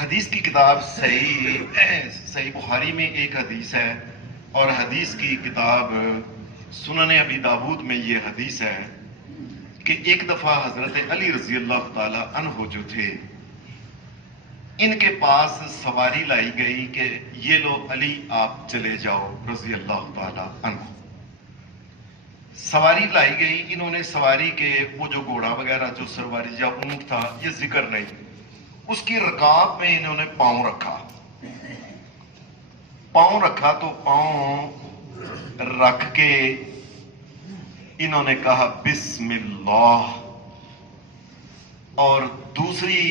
حدیث کی کتاب صحیح بخاری میں ایک حدیث ہے، اور حدیث کی کتاب سنن ابی داود میں یہ حدیث ہے کہ ایک دفعہ حضرت علی رضی اللہ تعالی عنہ جو تھے، ان کے پاس سواری لائی گئی کہ یہ لو علی آپ چلے جاؤ رضی اللہ تعالی عنہ۔ سواری لائی گئی، انہوں نے سواری کے وہ جو گھوڑا وغیرہ جو سواری یا اونٹ تھا یہ ذکر نہیں، اس کی رکاب میں انہوں نے پاؤں رکھا تو پاؤں رکھ کے انہوں نے کہا بسم اللہ، اور دوسری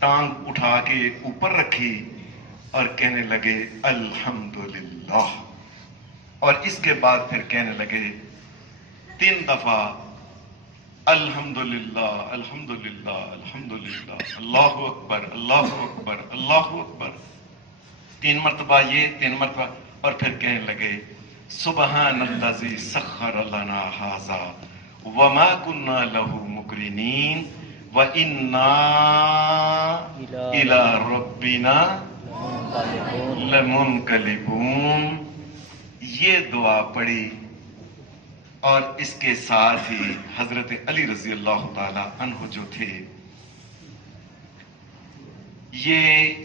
ٹانگ اٹھا کے اوپر رکھی اور کہنے لگے الحمدللہ، اور اس کے بعد پھر کہنے لگے 3 دفعہ الحمدللہ الحمدللہ الحمدللہ، اللہ اکبر اللہ اکبر اللہ اکبر، 3 مرتبہ یہ 3 مرتبہ، اور پھر کہنے لگے سبحان الذی سخر لنا ھذا وما كنا له مقرنین وَإِنَّا إِلَىٰ رَبِّنَا لَمُنْقَلِبُونَ۔ یہ دعا پڑھی، اور اس کے ساتھ ہی حضرت علی رضی اللہ تعالی عنہ جو تھے،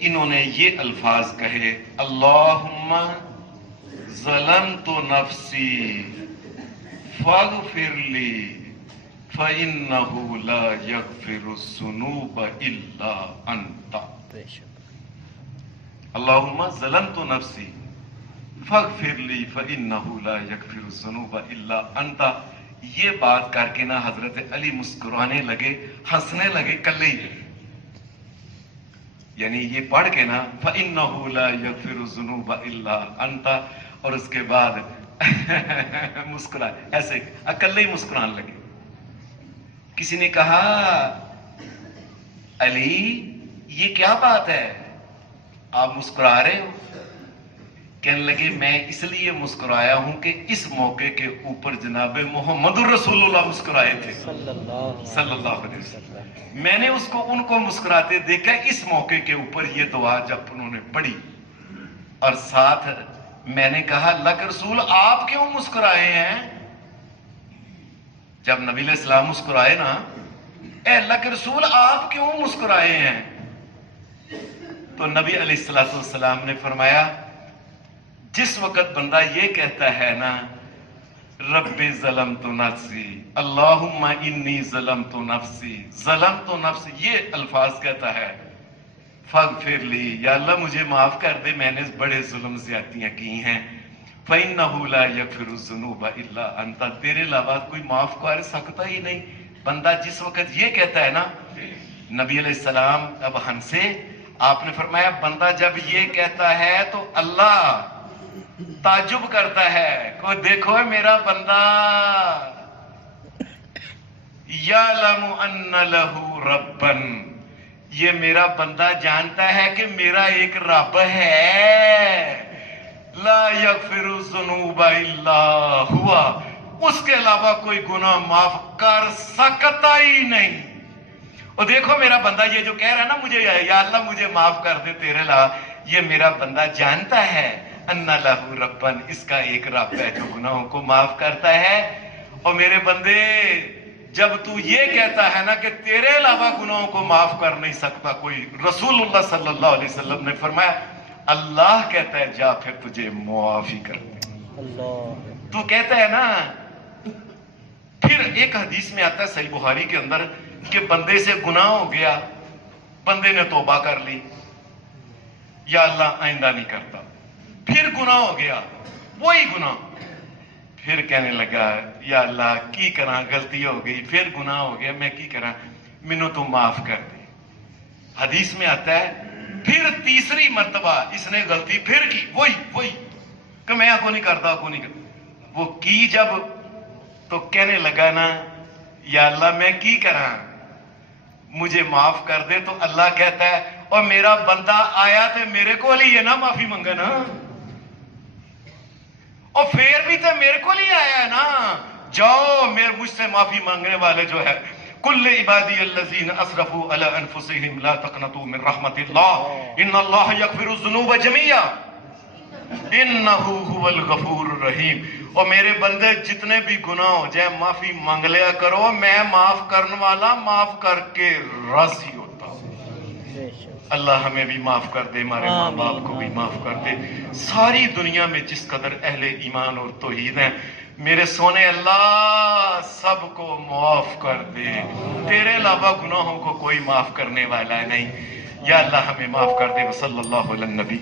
انہوں نے یہ الفاظ کہے اللہم ظلمت نفسی فاغفر لی فَإِنَّهُ لَا يَغْفِرُ الذُّنُوبَ إِلَّا أَنْتَ۔ اللہم ظلمت نفسی فاغفر لی فَإِنَّهُ لَا يَغْفِرُ الذُّنُوبَ إِلَّا أَنْتَ۔ یہ بات کر کے نا حضرت علی مسکرانے لگے، ہنسنے لگے کلے ہی، یعنی یہ پڑھ کے نا فَإِنَّهُ لَا يَغْفِرُ الذُّنُوبَ إِلَّا أَنْتَ، اور اس کے بعد مسکرائے، ایسے اکلے ہی مسکرانے لگے۔ کسی نے کہا علی یہ کیا بات ہے، آپ مسکرا رہے ہو؟ کہنے لگے میں اس لیے مسکرایا ہوں کہ اس موقع کے اوپر جناب محمد الرسول اللہ مسکرائے تھے صلی اللہ علیہ وسلم، میں نے ان کو مسکراتے دیکھا اس موقع کے اوپر یہ دعا جب انہوں نے پڑھی، اور ساتھ میں نے کہا اللہ کے رسول آپ کیوں مسکرائے ہیں؟ جب نبی علیہ السلام مسکرائے نا، اے اللہ کے رسول آپ کیوں مسکرائے ہیں؟ تو نبی علیہ السلام نے فرمایا جس وقت بندہ یہ کہتا ہے نا رب ظلمت نفسی اللہم انی ظلمت نفسی یہ الفاظ کہتا ہے، فاغفر لی یا اللہ مجھے معاف کر دے، میں نے بڑے ظلم زیادتیاں کی ہیں، فَإِنَّهُ لَا يَغْفِرُ الذُّنُوبَ إِلَّا أَنْتَ، تیرے علاوہ کوئی معاف کر سکتا ہی نہیں۔ بندہ جس وقت یہ کہتا ہے نا، نبی علیہ السلام اب ہنسے، آپ نے فرمایا بندہ جب یہ کہتا ہے تو اللہ تعجب کرتا ہے کہ دیکھو میرا بندہ یعلم ان لہ ربا، یہ میرا بندہ جانتا ہے کہ میرا ایک رب ہے، لا یغفر الذنوب الا ہوا، اس کے علاوہ کوئی گناہ معاف کر سکتا ہی نہیں۔ اور دیکھو میرا بندہ یہ جو کہہ رہا ہے نا مجھے یا اللہ مجھے معاف کر دے تیرے علاوہ، یہ میرا بندہ جانتا ہے ان لہ ربا، اس کا ایک رب ہے جو گناہوں کو معاف کرتا ہے۔ اور میرے بندے جب تو یہ کہتا ہے نا کہ تیرے علاوہ گناہوں کو معاف کر نہیں سکتا کوئی، رسول اللہ صلی اللہ علیہ وسلم نے فرمایا اللہ کہتا ہے جا پھر تجھے معافی کر دے۔ تو کہتا ہے نا، پھر ایک حدیث میں آتا ہے صحیح بخاری کے اندر کہ بندے سے گناہ ہو گیا، بندے نے توبہ کر لی، یا اللہ آئندہ نہیں کرتا، پھر گناہ ہو گیا وہی گناہ، پھر کہنے لگا یا اللہ کی کرا غلطی ہو گئی، پھر گناہ ہو گیا میں کی کرا، مینوں تو معاف کر دے۔ حدیث میں آتا ہے پھر تیسری مرتبہ اس نے غلطی پھر کی، وہی کہ میں کو نہیں کرتا وہ کی جب، تو کہنے لگا نا یا اللہ میں کی کرا، مجھے معاف کر دے۔ تو اللہ کہتا ہے اور میرا بندہ آیا تے میرے کو لیے نا معافی منگا نا، اور پھر بھی تے میرے کو لیے آیا ہے نا، جاؤ مجھ سے معافی مانگنے والے جو ہے کل عبادی الذین اسرفوا علی انفسہم لا تقنطوا من رحمت اللہ ان اللہ یغفر الذنوب جميعا انہ هو الغفور الرحیم. اور میرے بندے جتنے بھی گناہ ہو جائے معافی مانگ لیا کرو، میں معاف کرنے والا معاف کر کے راضی ہوتا ہوں. اللہ ہمیں بھی معاف کر دے، ہمارے ماں باپ کو بھی معاف کر دے. ساری دنیا میں جس قدر اہل ایمان اور توحید ہیں میرے سونے اللہ سب کو معاف کر دے. تیرے علاوہ گناہوں کو کوئی معاف کرنے والا نہیں. یا اللہ ہمیں معاف کر دے. صلی اللہ علیہ النبی.